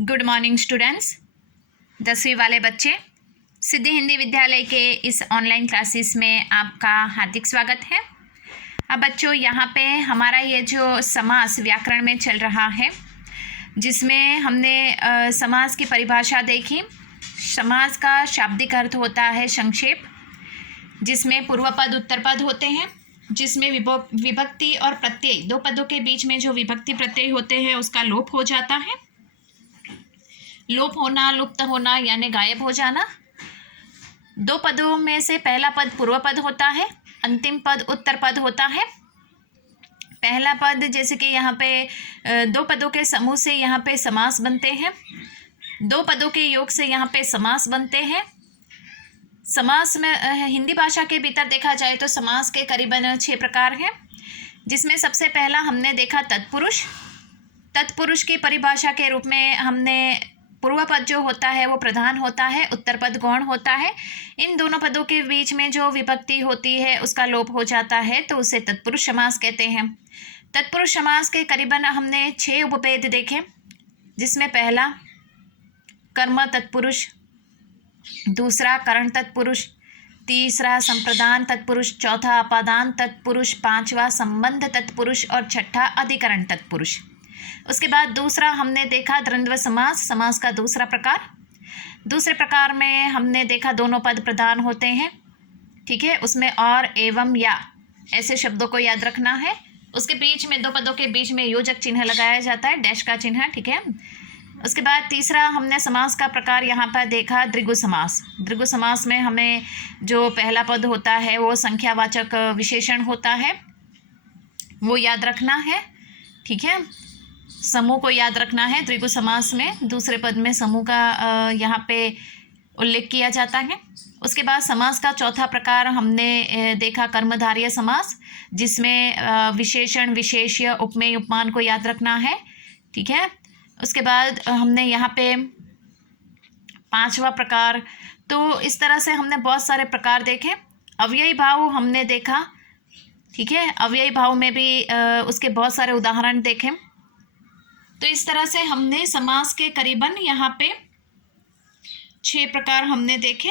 Good morning students. 10वीं वाले बच्चे, सिद्धि हिंदी विद्यालय के इस ऑनलाइन क्लासेस में आपका हार्दिक स्वागत है। अब बच्चों, यहाँ पे हमारा ये जो समास व्याकरण में चल रहा है, जिसमें हमने समास की परिभाषा देखी। समास का शाब्दिक अर्थ होता है संक्षेप, जिसमें पूर्व पद उत्तर पद होते हैं, जिसमें विभक्ति और प्रत्यय, दो पदों के बीच में जो विभक्ति प्रत्यय होते हैं उसका लोप हो जाता है। लोप होना, लुप्त होना यानी गायब हो जाना। दो पदों में से पहला पद पूर्व पद होता है, अंतिम पद उत्तर पद होता है। पहला पद जैसे कि यहाँ पे दो पदों के समूह से यहाँ पे समास बनते हैं, दो पदों के योग से यहाँ पे समास बनते हैं। समास में हिंदी भाषा के भीतर देखा जाए तो समास के करीबन 6 प्रकार हैं, जिसमें सबसे पहला हमने देखा तत्पुरुष। तत्पुरुष की परिभाषा के रूप में हमने पूर्व पद जो होता है वो प्रधान होता है, उत्तर पद गौण होता है। इन दोनों पदों के बीच में जो विभक्ति होती है उसका लोप हो जाता है, तो उसे तत्पुरुष समास कहते हैं। तत्पुरुष समास के करीबन हमने 6 उपभेद देखे, जिसमें पहला कर्म तत्पुरुष, दूसरा करण तत्पुरुष, तीसरा संप्रदान तत्पुरुष, चौथा अपादान तत्पुरुष, पांचवा संबंध तत्पुरुष और छठा अधिकरण तत्पुरुष। उसके बाद दूसरा हमने देखा द्वंद्व समास, समास का दूसरा प्रकार। दूसरे प्रकार में हमने देखा दोनों पद प्रधान होते हैं, ठीक है। उसमें और, एवं, या ऐसे शब्दों को याद रखना है। उसके बीच में दो पदों के बीच में योजक चिन्ह लगाया जाता है, डैश का चिन्ह, ठीक है। उसके बाद तीसरा हमने समास का प्रकार यहाँ पर देखा द्विगु समास। द्विगु समास में हमें जो पहला पद होता है वो संख्यावाचक विशेषण होता है, वो याद रखना है, ठीक है। समूह को याद रखना है। द्विगु समास में दूसरे पद में समूह का यहाँ पे उल्लेख किया जाता है। उसके बाद समास का चौथा प्रकार हमने देखा कर्मधारय समास, जिसमें विशेषण, विशेष्य, उपमेय, उपमान को याद रखना है, ठीक है। उसके बाद हमने यहाँ पे पांचवा प्रकार, तो इस तरह से हमने बहुत सारे प्रकार देखे। अव्ययी भाव हमने देखा, ठीक है। अव्ययी भाव में भी उसके बहुत सारे उदाहरण देखे। तो इस तरह से हमने समास के करीबन यहाँ पे 6 प्रकार हमने देखे।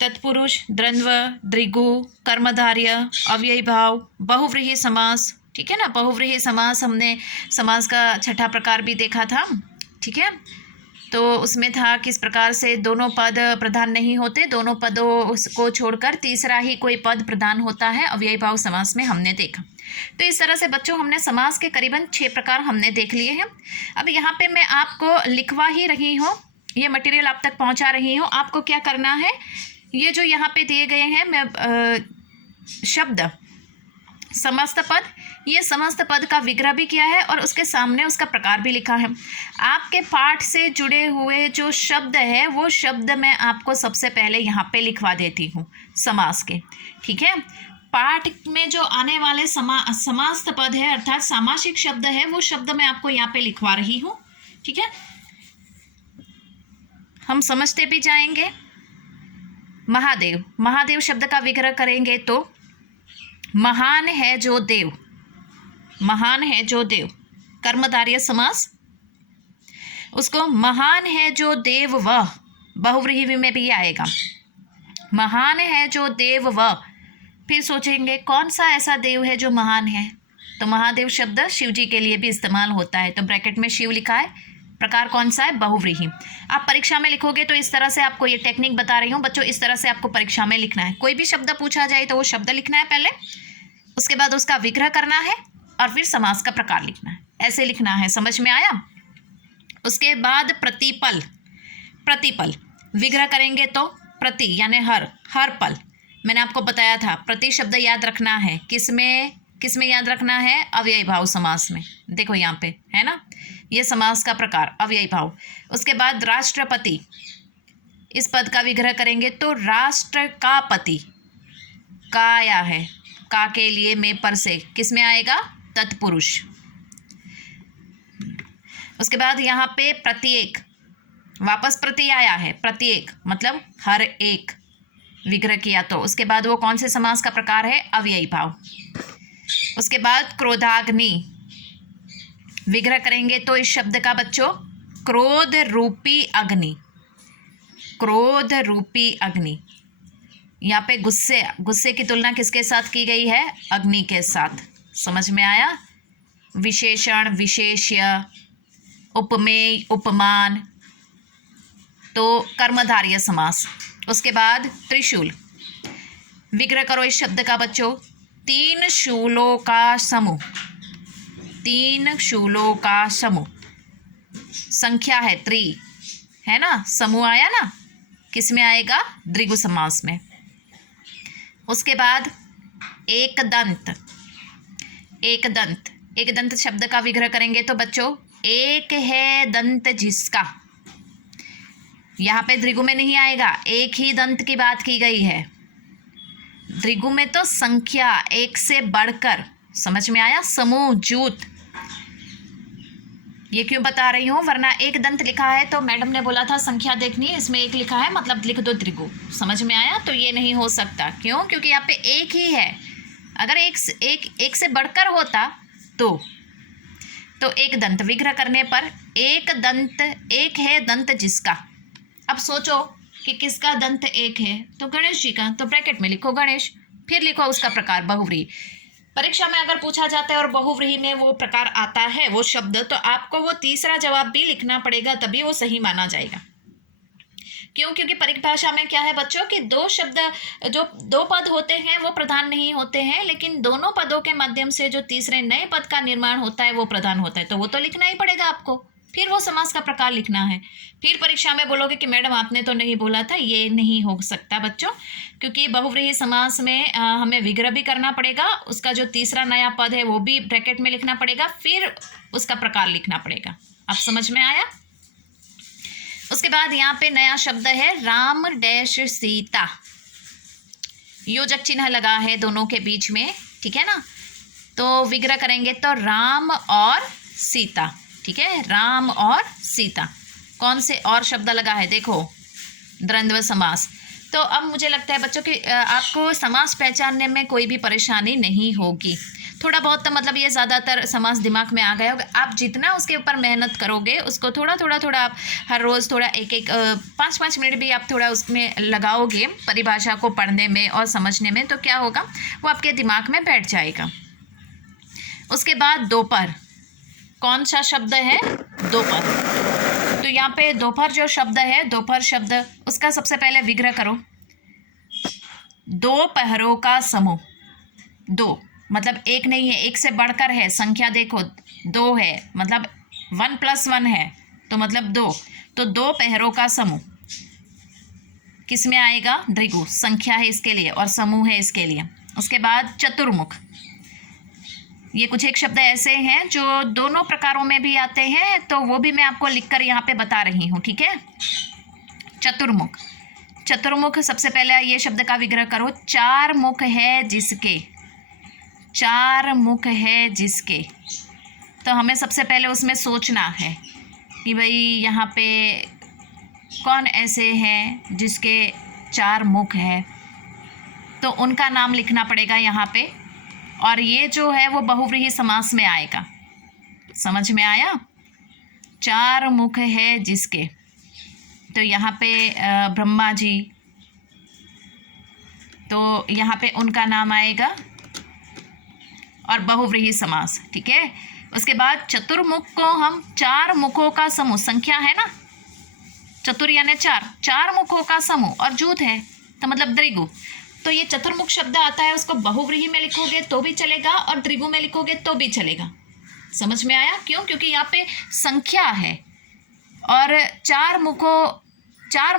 तत्पुरुष, द्वंद्व, द्विगु, कर्मधारय, अव्ययी भाव, बहुव्रीहि समास, ठीक है ना। बहुव्रीहि समास हमने समास का छठा प्रकार भी देखा था, ठीक है। तो उसमें था किस प्रकार से दोनों पद प्रधान नहीं होते, दोनों पदों को छोड़कर तीसरा ही कोई पद प्रधान होता है, अव्ययी भाव समास में हमने देखा। तो इस तरह से बच्चों हमने समास के करीबन 6 प्रकार हमने देख लिए हैं। अब यहाँ पे मैं आपको लिखवा ही रही हूँ, ये मटेरियल आप तक पहुँचा रही हूँ। आपको क्या करना है, ये जो यहाँ पे दिए गए हैं मैं शब्द समस्त पद, ये समस्त पद का विग्रह भी किया है और उसके सामने उसका प्रकार भी लिखा है। आपके पाठ से जुड़े हुए जो शब्द है वो शब्द मैं आपको सबसे पहले यहाँ पे लिखवा देती हूँ समास के, ठीक है। पाठ में जो आने वाले समास्त पद है अर्थात सामासिक शब्द है, वो शब्द मैं आपको यहाँ पे लिखवा रही हूँ, ठीक है। हम समझते भी जाएंगे। महादेव, महादेव शब्द का विग्रह करेंगे तो महान है जो देव, महान है जो देव, कर्मधारय समास। उसको महान है जो देव वह, बहुव्रीहि में भी आएगा, महान है जो देव वह। फिर सोचेंगे कौन सा ऐसा देव है जो महान है, तो महादेव शब्द शिव जी के लिए भी इस्तेमाल होता है, तो ब्रैकेट में शिव लिखा है। प्रकार कौन सा है, बहुव्रीहि। आप परीक्षा में लिखोगे तो इस तरह से, आपको ये टेक्निक बता रही हूँ बच्चों, इस तरह से आपको परीक्षा में लिखना है। कोई भी शब्द पूछा जाए तो वो शब्द लिखना है पहले, उसके बाद उसका विग्रह करना है और फिर समास का प्रकार लिखना है, ऐसे लिखना है। समझ में आया। उसके बाद प्रतिपल, प्रतिपल विग्रह करेंगे तो प्रति यानी हर, हर पल। मैंने आपको बताया था प्रति शब्द याद रखना है, किसमें याद रखना है, अव्ययी भाव समास में। देखो यहाँ पे है ना, ये समास का प्रकार अव्ययी भाव। उसके बाद राष्ट्रपति, इस पद का विग्रह करेंगे तो राष्ट्र का पति, का आया है, का के लिए में पर से, किस में आएगा, तत्पुरुष। उसके बाद यहाँ पे प्रत्येक, वापस प्रति आया है, प्रत्येक मतलब हर एक, विग्रह किया तो उसके बाद वो कौन से समास का प्रकार है, अव्ययी भाव। उसके बाद क्रोधाग्नि, विग्रह करेंगे तो इस शब्द का बच्चों क्रोध रूपी अग्नि, क्रोध रूपी अग्नि। यहाँ पे गुस्से, गुस्से की तुलना किसके साथ की गई है? अग्नि के साथ। समझ में आया? विशेषण, विशेष्य, उपमेय, उपमान, तो कर्मधारय समास। उसके बाद त्रिशूल, विग्रह करो इस शब्द का बच्चों 3 शूलों का समूह, 3 शूलों का समूह। संख्या है 3, है ना? समूह आया ना, किस में आएगा? द्विगु समास में। उसके बाद एक दंत, एक दंत, एक दंत शब्द का विग्रह करेंगे तो बच्चों एक है दंत जिसका, यहाँ पे द्विगु में नहीं आएगा, एक ही दंत की बात की गई है। द्विगु में तो संख्या, एक से बढ़कर। समझ में आया? समूह, जूथ। ये क्यों बता रही हूँ, वरना एक दंत लिखा है तो मैडम ने बोला था संख्या देखनी है, इसमें एक लिखा है मतलब लिख दो द्विगु। समझ में आया? तो ये नहीं हो सकता। क्यों? क्योंकि यहाँ पे एक ही है। अगर एक से बढ़कर होता तो एक दंत, विग्रह करने पर एक दंत, एक है दंत जिसका। अब सोचो कि किसका दंत एक है? तो गणेश जी का, तो ब्रैकेट में लिखो गणेश, फिर लिखो उसका प्रकार बहुव्रीहि। परीक्षा में अगर पूछा जाता है और बहुव्रीहि में वो प्रकार आता है, वो शब्द, तो आपको वो तीसरा जवाब भी लिखना पड़ेगा, तभी वो सही माना जाएगा। क्यों? क्योंकि परिभाषा में क्या है बच्चों कि 2 शब्द, जो 2 पद होते हैं वो प्रधान नहीं होते हैं, लेकिन दोनों पदों के माध्यम से जो तीसरे नए पद का निर्माण होता है वो प्रधान होता है। तो वो तो लिखना ही पड़ेगा आपको, फिर वो समास का प्रकार लिखना है। फिर परीक्षा में बोलोगे कि मैडम आपने तो नहीं बोला था, ये नहीं हो सकता बच्चों, क्योंकि बहुव्रीहि समास में हमें विग्रह भी करना पड़ेगा, उसका जो तीसरा नया पद है वो भी ब्रैकेट में लिखना पड़ेगा, फिर उसका प्रकार लिखना पड़ेगा। आप समझ में आया? उसके बाद यहाँ पे नया शब्द है राम डैश सीता, योजक चिन्ह लगा है दोनों के बीच में, ठीक है ना? तो विग्रह करेंगे तो राम और सीता, ठीक है? राम और सीता। कौन से और शब्द लगा है देखो, द्वंद्व समास। तो अब मुझे लगता है बच्चों कि आपको समास पहचानने में कोई भी परेशानी नहीं होगी। थोड़ा बहुत तो मतलब ये ज़्यादातर समास दिमाग में आ गया होगा। आप जितना उसके ऊपर मेहनत करोगे, उसको थोड़ा आप हर रोज़ थोड़ा एक 5-5 मिनट भी आप थोड़ा उसमें लगाओगे परिभाषा को पढ़ने में और समझने में, तो क्या होगा, वो आपके दिमाग में बैठ जाएगा। उसके बाद दोपहर, कौन सा शब्द है? दोपहर। तो यहाँ पे दोपहर जो शब्द है, दोपहर शब्द, उसका सबसे पहले विग्रह करो। 2 पहरों का समूह, 2 मतलब एक नहीं है, एक से बढ़कर है, संख्या देखो 2 है, मतलब 1 + 1 है, तो मतलब 2, तो 2 पहरों का समूह किस में आएगा? द्विगु, संख्या है इसके लिए और समूह है इसके लिए। उसके बाद चतुर्मुख, ये कुछ एक शब्द ऐसे हैं जो दोनों प्रकारों में भी आते हैं, तो वो भी मैं आपको लिखकर यहाँ पे बता रही हूँ, ठीक है? चतुर्मुख, चतुर्मुख सबसे पहले ये शब्द का विग्रह करो। 4 मुख है जिसके, 4 मुख है जिसके। तो हमें सबसे पहले उसमें सोचना है कि भाई यहाँ पे कौन ऐसे हैं जिसके 4 मुख है, तो उनका नाम लिखना पड़ेगा यहाँ पे, और ये जो है वो बहुव्रीहि समास में आएगा। समझ में आया? 4 मुख है जिसके, तो यहाँ पे ब्रह्मा जी, तो यहाँ पे उनका नाम आएगा और बहुव्रीहि समास, ठीक है? उसके बाद चतुर्मुख को हम 4 मुखों का समूह, संख्या है ना, चतुर यानी 4 मुखों का समूह और जूथ है, तो मतलब द्विगु। तो ये चतुर्मुख शब्द आता है, उसको बहुव्रीहि में लिखोगे तो भी चलेगा और द्विगु में लिखोगे तो भी चलेगा। समझ में आया? क्यों? क्योंकि यहाँ पे संख्या है और 4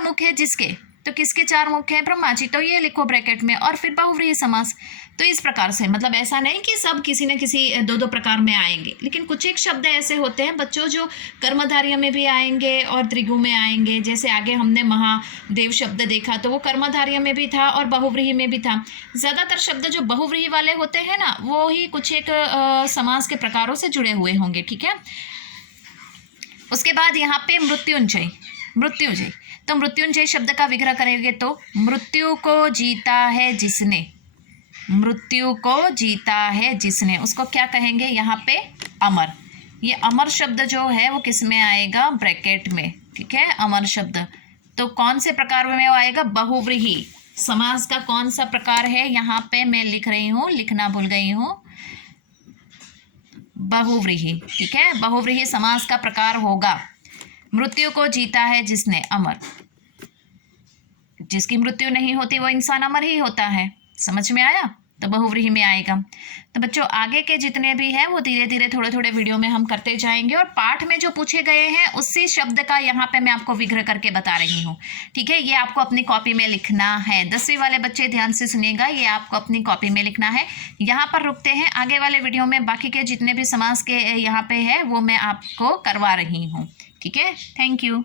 मुख है जिसके, तो किसके 4 मुख हैं? ब्रह्मा जी, तो ये लिखो ब्रैकेट में, और फिर बहुव्रीहि समास। तो इस प्रकार से, मतलब ऐसा नहीं कि सब किसी न किसी 2-2 प्रकार में आएंगे, लेकिन कुछ एक शब्द ऐसे होते हैं बच्चों जो कर्मधारय में भी आएंगे और द्विगु में आएंगे। जैसे आगे हमने महादेव शब्द देखा, तो वो कर्मधारय में भी था और बहुव्रीहि में भी था। ज़्यादातर शब्द जो बहुव्रीहि वाले होते हैं ना, वो ही कुछ एक समास के प्रकारों से जुड़े हुए होंगे, ठीक है? उसके बाद यहाँ पे मृत्युंजय, मृत्युंजय, तो मृत्युंजय शब्द का विग्रह करेंगे तो मृत्यु को जीता है जिसने, मृत्यु को जीता है जिसने, उसको क्या कहेंगे यहाँ पे? अमर। ये अमर शब्द जो है वो किस में आएगा, ब्रैकेट में, ठीक है, अमर शब्द। तो कौन से प्रकार में वो आएगा, बहुव्रीहि। समास का कौन सा प्रकार है, यहाँ पे मैं लिख रही हूँ, लिखना भूल गई हूँ, बहुव्रीहि, ठीक है, बहुव्रीहि समास का प्रकार होगा। मृत्यु को जीता है जिसने, अमर। जिसकी मृत्यु नहीं होती वो इंसान अमर ही होता है। समझ में आया, तो बहुव्रीहि में आएगा। तो बच्चों आगे के जितने भी हैं वो धीरे धीरे थोड़े थोड़े वीडियो में हम करते जाएंगे, और पाठ में जो पूछे गए हैं उसी शब्द का यहाँ पे मैं आपको विग्रह करके बता रही हूँ, ठीक है। ये आपको अपनी कॉपी में लिखना है। 10वीं वाले बच्चे ध्यान से सुनिएगा, ये आपको अपनी कॉपी में लिखना है। यहाँ पर रुकते हैं, आगे वाले वीडियो में बाकी के जितने भी समास के यहाँ पे है वो मैं आपको करवा रही हूँ, ठीक है। Thank you.